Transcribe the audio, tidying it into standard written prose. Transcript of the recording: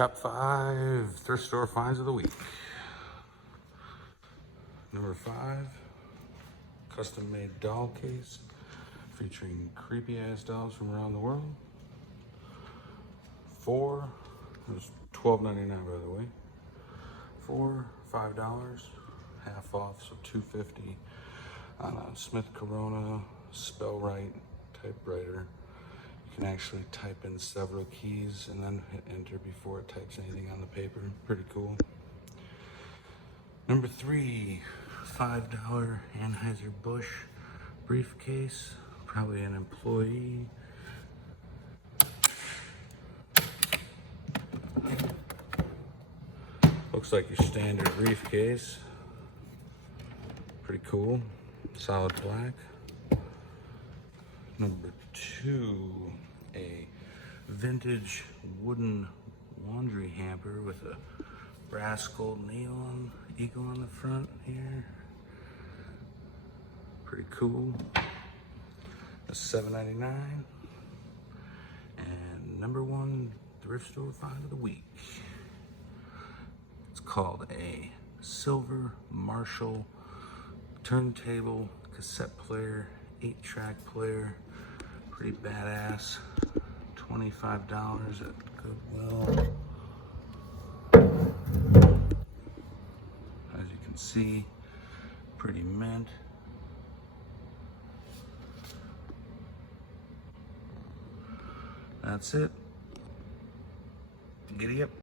Top 5 thrift store finds of the week. Number 5, custom made doll case featuring creepy ass dolls from around the world. 4, it was $12.99 by the way. 4, $5, half off, so $2.50 on a Smith Corona Spellwrite typewriter. You can actually type in several keys and then hit enter before it types anything on the paper. Pretty cool. Number 3, $5 Anheuser-Busch briefcase, probably an employee. Looks like your standard briefcase. Pretty cool, solid black. Number 2, a vintage wooden laundry hamper with a brass gold eagle on the front here. Pretty cool. That's $7.99. And number 1 thrift store find of the week. It's called a silver Marshall turntable cassette player, 8-track player. Pretty badass. $25 at Goodwill. As you can see, pretty mint. That's it. Giddy up.